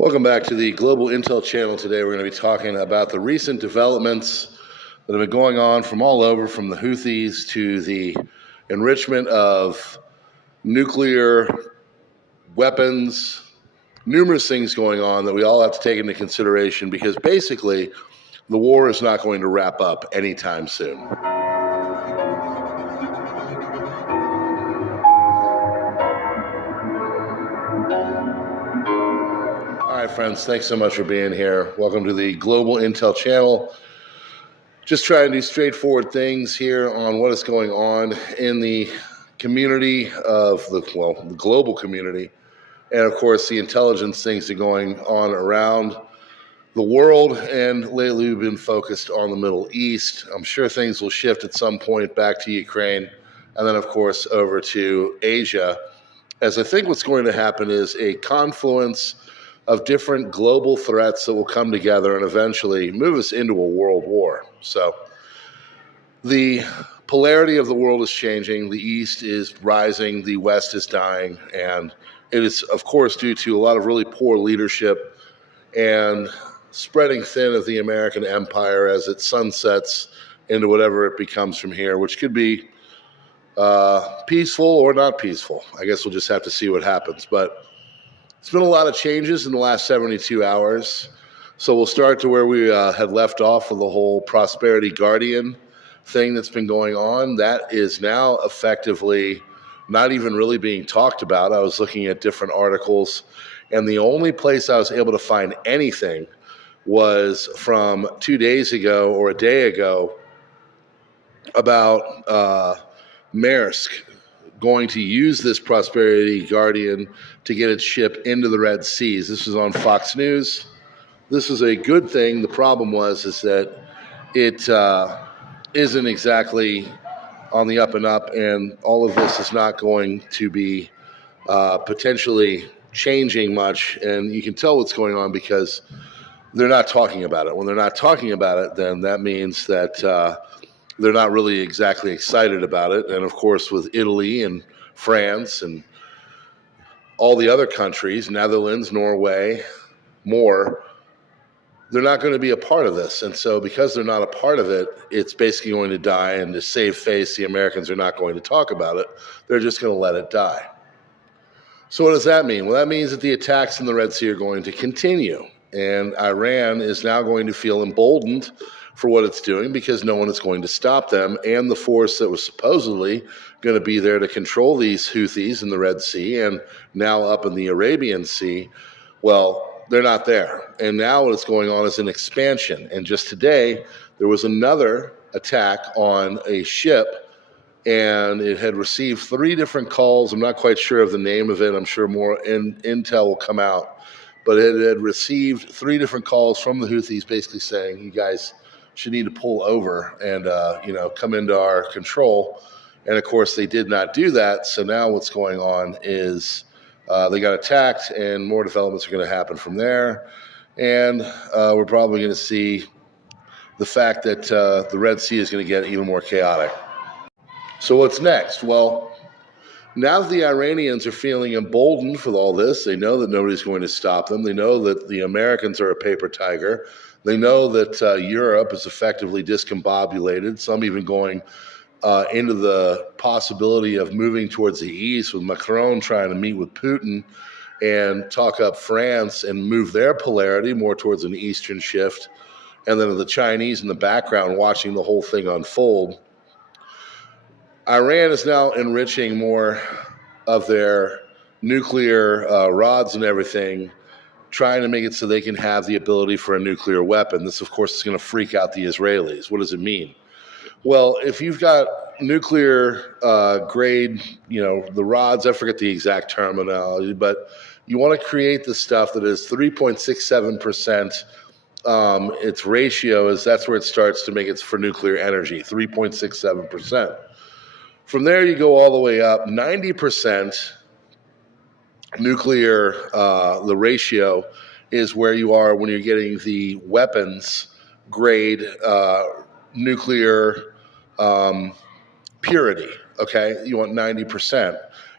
Welcome back to the Global Intel channel. Today we're going to be talking about the recent developments that have been going on from all over, from the Houthis to the enrichment of nuclear weapons, numerous things going on that we all have to take into consideration because basically the war is not going to wrap up anytime soon. All right, friends, thanks so much for being here. Welcome to the Global Intel channel. Just trying to do straightforward things here on what is going on in the community of the global community. And of course, the intelligence things that are going on around the world. And lately we've been focused on the Middle East. I'm sure things will shift at some point back to Ukraine. And then, of course, over to Asia. As I think what's going to happen is a confluence of different global threats that will come together and eventually move us into a world war. So the polarity of the world is changing. The East is rising, the West is dying, and it is, of course, due to a lot of really poor leadership and spreading thin of the American empire as it sunsets into whatever it becomes from here, which could be peaceful or not peaceful. I guess we'll just have to see what happens. But it's been a lot of changes in the last 72 hours. So we'll start to where we had left off with the whole Prosperity Guardian thing that's been going on. That is now effectively not even really being talked about. I was looking at different articles, and the only place I was able to find anything was from 2 days ago or a day ago about Maersk going to use this Prosperity Guardian to get its ship into the Red Seas. This was on Fox News. This is a good thing. The problem is that it isn't exactly on the up and up, and all of this is not going to be potentially changing much. And you can tell what's going on because they're not talking about it. When they're not talking about it, then that means that they're not really exactly excited about it. And of course, with Italy and France and all the other countries, Netherlands, Norway, more, they're not going to be a part of this. And so because they're not a part of it, it's basically going to die. And to save face, the Americans are not going to talk about it. They're just going to let it die. So what does that mean? Well, that means that the attacks in the Red Sea are going to continue. And Iran is now going to feel emboldened for what it's doing because no one is going to stop them. And the force that was supposedly going to be there to control these Houthis in the Red Sea and now up in the Arabian Sea, well, they're not there. And now what's going on is an expansion. And just today, there was another attack on a ship, and it had received 3 different calls. I'm not quite sure of the name of it. I'm sure more intel will come out. But it had received 3 different calls from the Houthis basically saying, you guys should need to pull over and, come into our control. And of course, they did not do that. So now what's going on is they got attacked, and more developments are going to happen from there. And we're probably going to see the fact that the Red Sea is going to get even more chaotic. So what's next? Well, now that the Iranians are feeling emboldened for all this, they know that nobody's going to stop them. They know that the Americans are a paper tiger. They know that Europe is effectively discombobulated, some even going into the possibility of moving towards the east, with Macron trying to meet with Putin and talk up France and move their polarity more towards an eastern shift, and then the Chinese in the background watching the whole thing unfold. Iran is now enriching more of their nuclear rods and everything, trying to make it so they can have the ability for a nuclear weapon. This, of course, is going to freak out the Israelis. What does it mean? Well, if you've got nuclear grade, the rods, I forget the exact terminology, but you want to create the stuff that is 3.67%. Its ratio is, that's where it starts to make it for nuclear energy, 3.67%. From there, you go all the way up, 90%. Nuclear, the ratio is where you are when you're getting the weapons grade nuclear purity, okay? You want 90%.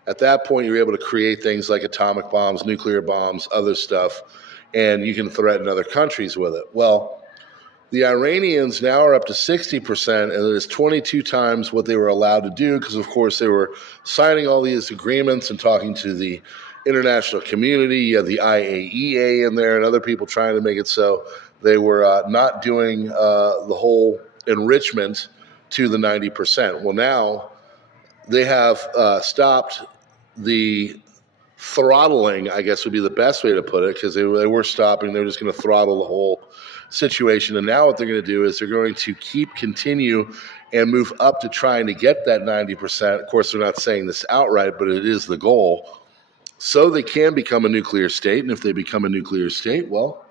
At that point, you're able to create things like atomic bombs, nuclear bombs, other stuff. and you can threaten other countries with it. Well, the Iranians now are up to 60%, and it is 22 times what they were allowed to do because, of course, they were signing all these agreements and talking to the international community. You have the IAEA in there and other people trying to make it so they were not doing the whole enrichment to the 90%. Well, now they have stopped the throttling, I guess would be the best way to put it, because they were stopping. They were just going to throttle the whole situation. And now what they're going to do is they're going to continue and move up to trying to get that 90%. Of course, they're not saying this outright, but it is the goal. So they can become a nuclear state. And if they become a nuclear state, well,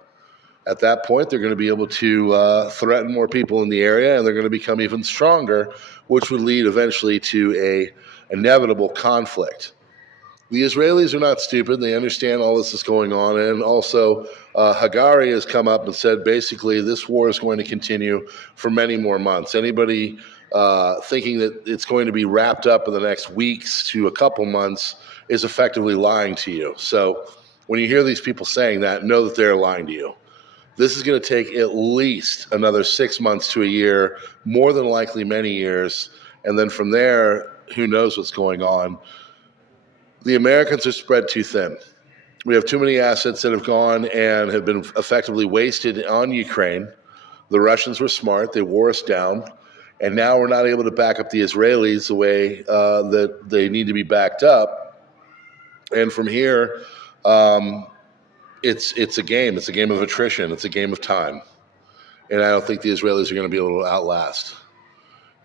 at that point, they're going to be able to threaten more people in the area, and they're going to become even stronger, which would lead eventually to a inevitable conflict. The Israelis are not stupid. They understand all this is going on. And also, Hagari has come up and said, basically, this war is going to continue for many more months. Anybody thinking that it's going to be wrapped up in the next weeks to a couple months is effectively lying to you. So when you hear these people saying that, know that they're lying to you. This is going to take at least another 6 months to a year, more than likely many years. And then from there, who knows what's going on. The Americans are spread too thin. We have too many assets that have gone and have been effectively wasted on Ukraine. The Russians were smart. They wore us down. And now we're not able to back up the Israelis the way that they need to be backed up. And from here, it's a game. It's a game of attrition. It's a game of time. And I don't think the Israelis are going to be able to outlast.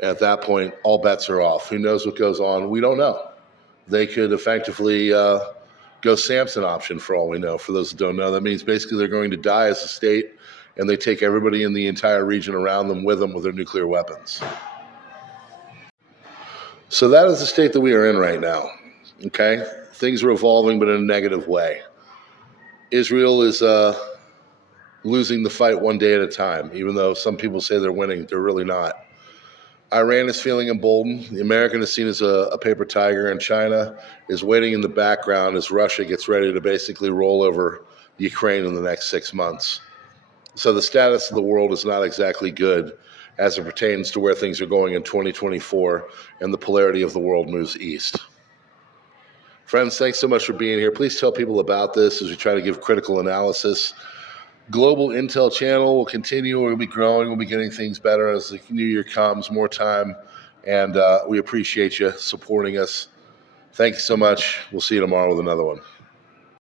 At that point, all bets are off. Who knows what goes on? We don't know. They could effectively go Samson option for all we know. For those who don't know, that means basically they're going to die as a state, and they take everybody in the entire region around them with their nuclear weapons. So that is the state that we are in right now. Okay? Things are evolving, but in a negative way. Israel is losing the fight one day at a time, even though some people say they're winning. They're really not. Iran is feeling emboldened. The American is seen as a paper tiger, and China is waiting in the background as Russia gets ready to basically roll over Ukraine in the next 6 months. So the status of the world is not exactly good as it pertains to where things are going in 2024, and the polarity of the world moves east. Friends, thanks so much for being here. Please tell people about this as we try to give critical analysis. Global Intel channel will continue. We'll be growing. We'll be getting things better as the new year comes, more time. And we appreciate you supporting us. Thank you so much. We'll see you tomorrow with another one.